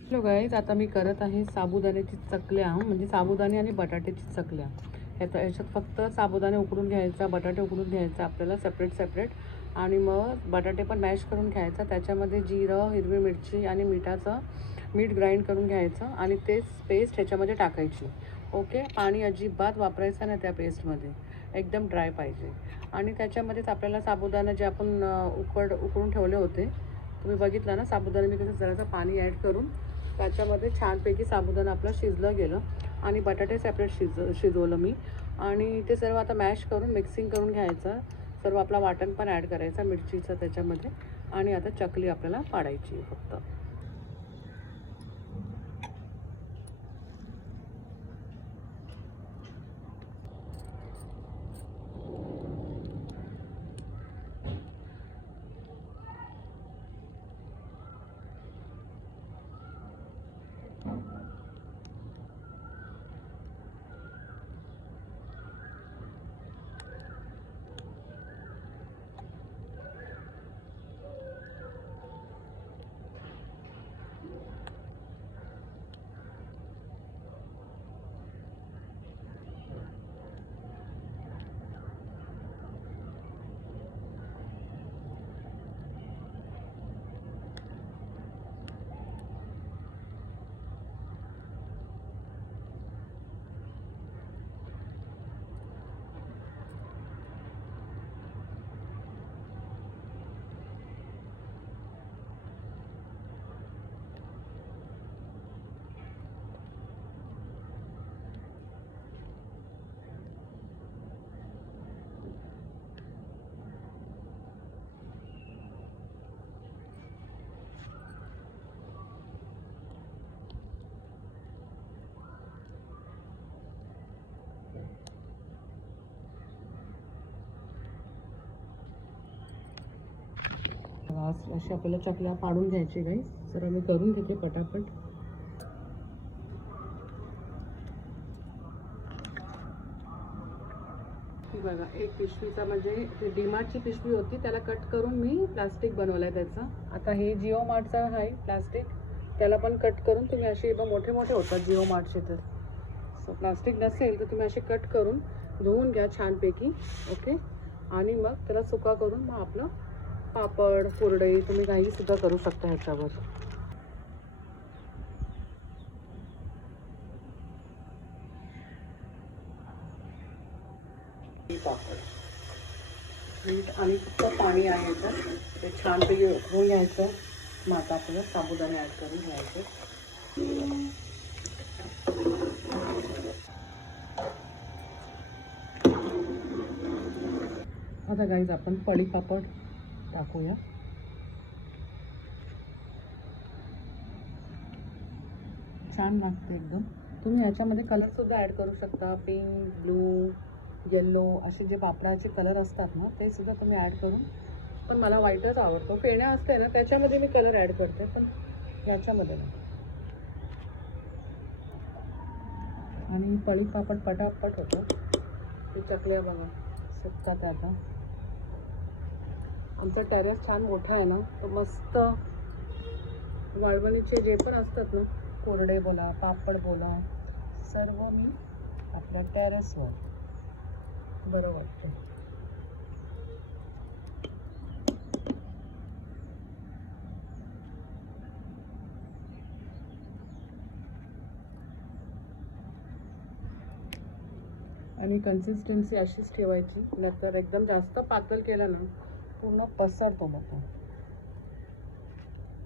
Hello guys, आता मी करत आहे साबुदाण्याची चकल्या, म्हणजे साबुदाणे आणि बटाट्याची चकल्या. याच्यात फक्त साबुदाणे उकडून घ्यायचा, बटाटे उकडून घ्यायचा आपल्याला सेपरेट आणि मग बटाटे पण मॅश करून घ्यायचा. त्याच्यामध्ये जिरं, हिरवी मिरची आणि मीठ ग्राइंड करून घ्यायचं आणि तेच पेस्ट ह्याच्यामध्ये टाकायची. ओके, पाणी अजिबात वापरायचं नाही त्या पेस्टमध्ये, एकदम ड्राय पाहिजे. आणि त्याच्यामध्येच आपल्याला साबुदाणा जे आपण उकडून ठेवले होते, तुम्ही बघितलं ना, साबुदाणा मी कसं जरासं पाणी ॲड करून त्याच्यामध्ये छानपैकी साबुदाणा आपलं शिजलं गेलं आणि बटाटे सेपरेट शिजवलं मी. आणि ते सर्व आता मॅश करून मिक्सिंग करून घ्यायचं. सर्व आपला वाटण पण ॲड करायचा मिरचीचं त्याच्यामध्ये. आणि आता चकली आपल्याला पाडायची फक्त. अशी आपल्याला चकल्या पाडून घ्यायची गाईस. तर मी करून घेते पटापट. ही बघा, एक पिशवीचा म्हणजे ते डीमार्टची पिशवी होती, त्याला कट करून मी प्लास्टिक बनवलंय त्याचं. आता हे जिओ मार्टचं आहे प्लास्टिक, त्याला पण कट करून तुम्ही असे एकदम मोठे होतात जिओ मार्टचे. तर सो प्लास्टिक नसेल तर तुम्ही असे कट करून धुवून घ्या छानपैकी. ओके, आणि मग त्याला सुका करून मग आपलं पापड, कुरडई तुम्ही काही सुद्धा करू शकता ह्याच्यावर. पापड, मीठ आणि फक्त पाणी आहे ह्याच्यात, ते छानपैकी होऊन घ्यायचं. मग आता आपल्याला साबुदाणे ॲड करून घ्यायचे. आता गाईज आपण पळी पापड टाकूया. छान लागते एकदम. तुम्ही याच्यामध्ये कलरसुद्धा ॲड करू शकता, पिंक, ब्लू, येल्लो असे जे पापडाचे कलर असतात ना, ते सुद्धा तुम्ही ॲड करून. पण मला व्हाईटच आवडतो. फेण्या असते ना त्याच्यामध्ये मी कलर ॲड करते, पण याच्यामध्ये नाही. आणि पळी पापड पटापट होतं. ते चकल्या बघा सुकतात आता. आमचा टेरेस छान मोठा आहे ना, तर मस्त वाळवणीचे जे पण असतात ना, कोरडे बोला, पापड बोला, सर्व मी आपल्या टेरेसवर बरं वाटतं. आणि कन्सिस्टन्सी अशीच ठेवायची, नंतर एकदम जास्त पातळ केलं ना पूर्ण पसरतो मग.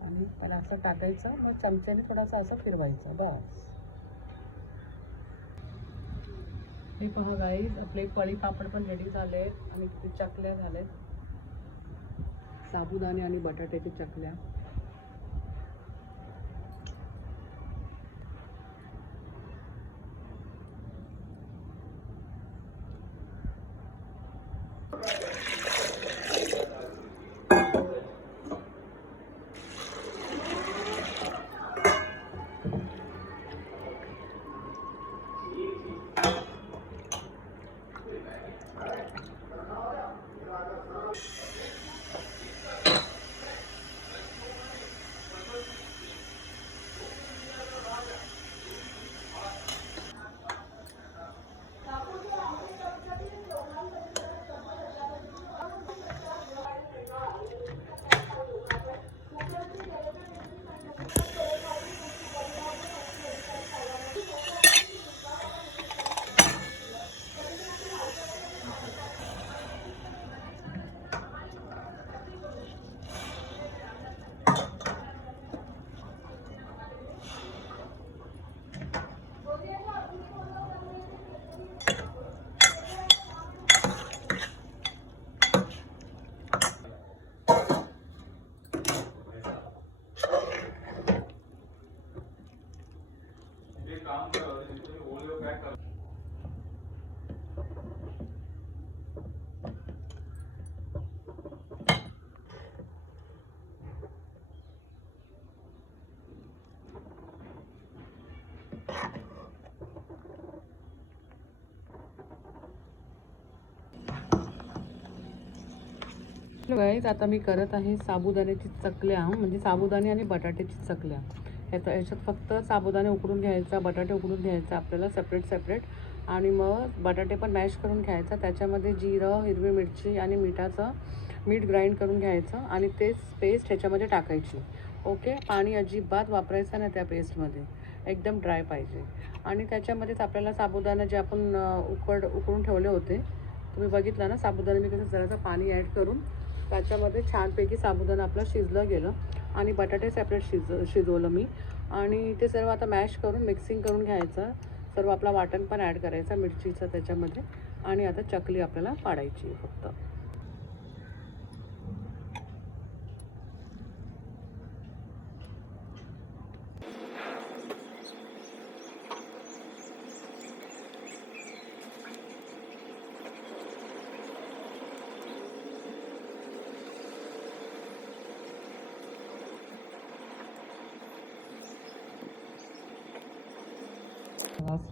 आणि त्याला असं टाकायचं, मग चमच्याने थोडासा असं फिरवायचं बस. हे पहा गाईज, आपले पळी पापड पण रेडी झाले आणि किती चकल्या झाल्यात, साबुदाणे आणि बटाट्याची चकल्या. गाईज आता मी करत आहे साबुदाण्याची चकल्या, म्हणजे साबुदाणे आणि बटाट्याची चकल्या. याच्यात फक्त साबुदाणे उकडून घ्यायचा, बटाटे उकडून घ्यायचा आपल्याला सेपरेट आणि मग बटाटे पण मॅश करून घ्यायचा. त्याच्यामध्ये जिरं, हिरवी मिरची आणि मीठ ग्राइंड करून घ्यायचं आणि तेच पेस्ट ह्याच्यामध्ये टाकायची. ओके, पाणी अजिबात वापरायचं नाही त्या पेस्टमध्ये, एकदम ड्राय पाहिजे. आणि त्याच्यामध्येच आपल्याला साबुदाणा जे आपण उकडून ठेवले होते, तुम्ही बघितलं ना, साबुदाणा मी कसं जरासं पाणी ॲड करून त्याच्यामध्ये छानपैकी साबुदाणा आपलं शिजलं गेलं आणि बटाटे सेपरेट शिजवलं मी. आणि ते सर्व आता मॅश करून मिक्सिंग करून घ्यायचं. सर्व आपला वाटण पण ॲड करायचा मिरचीचं त्याच्यामध्ये. आणि आता चकली आपल्याला पाडायची आहे फक्त.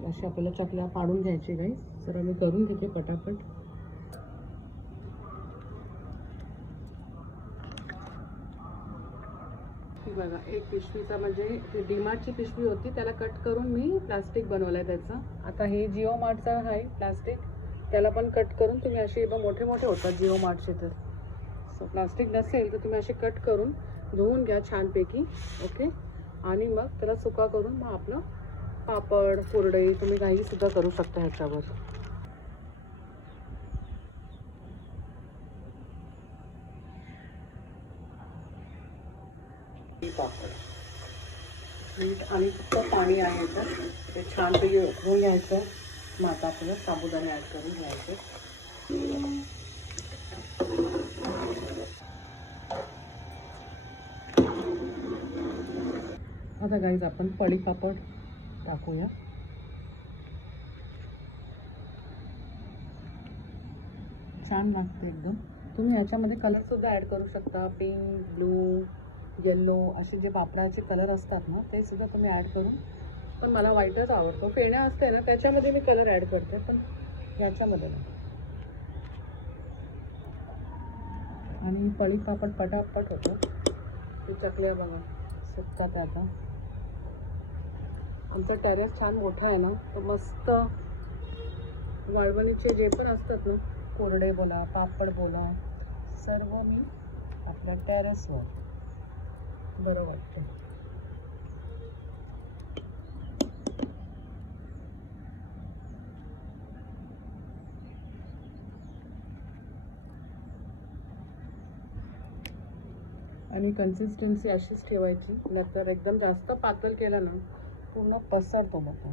अशी आपल्याला चकल्या पाडून घ्यायची गाईस. तर आम्ही करून घेते पटापट. बघा, एक पिशवीचा म्हणजे ते डीमार्टची पिशवी होती, त्याला कट करून मी प्लास्टिक बनवलं आहे त्याचं. आता हे जिओ मार्टचं आहे प्लास्टिक, त्याला पण कट करून तुम्ही असे मोठे होतात जिओ मार्टचे. तर सो प्लास्टिक नसेल तर तुम्ही असे कट करून धुवून घ्या छानपैकी. ओके, आणि मग त्याला सुका करून मग आपलं पापड, कुरडई तुम्ही काही सुद्धा करू शकता ह्याच्यावर. पापड, मीठ आणि फक्त पाणी आहे तर ते छानपैकी उकळून घ्यायचं. मग आता आपल्याला साबुदाणे ॲड करून घ्यायचे. आता गाईज आपण पळी पापड टाकूया. छान लागते एकदम. तुम्ही याच्यामध्ये कलरसुद्धा ॲड करू शकता, पिंक, ब्लू, येल्लो असे जे पापडाचे कलर असतात ना, ते सुद्धा तुम्ही ॲड करून. पण मला व्हाईटच आवडतो. फेण्या असते ना त्याच्यामध्ये मी कलर ॲड करते, पण ह्याच्यामध्ये नाही. आणि पळी पापड पटापट होतं. ते चकल्या बघा सुकतात आता. आमचा टेरेस छान मोठा आहे ना, तर मस्त वाळवणीचे जे पण असतात ना, कोरडे बोला, पापड बोला, सर्व मी आपल्या टेरेसवर बरं वाटतं. आणि कन्सिस्टन्सी अशीच ठेवायची, नंतर एकदम जास्त पातळ केलं ना पूर्ण पसरतो मग.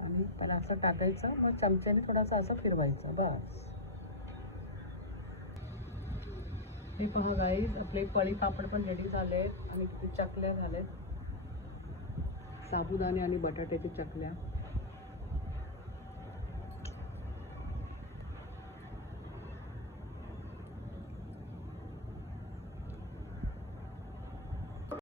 आणि त्याला असं टाकायचं, मग चमच्याने थोडासा असं फिरवायचं बस. हे पहा गाईज, आपले पळी पापड पण रेडी झाले आणि किती चकल्या झाल्यात, साबुदाणे आणि बटाट्याची चकल्या.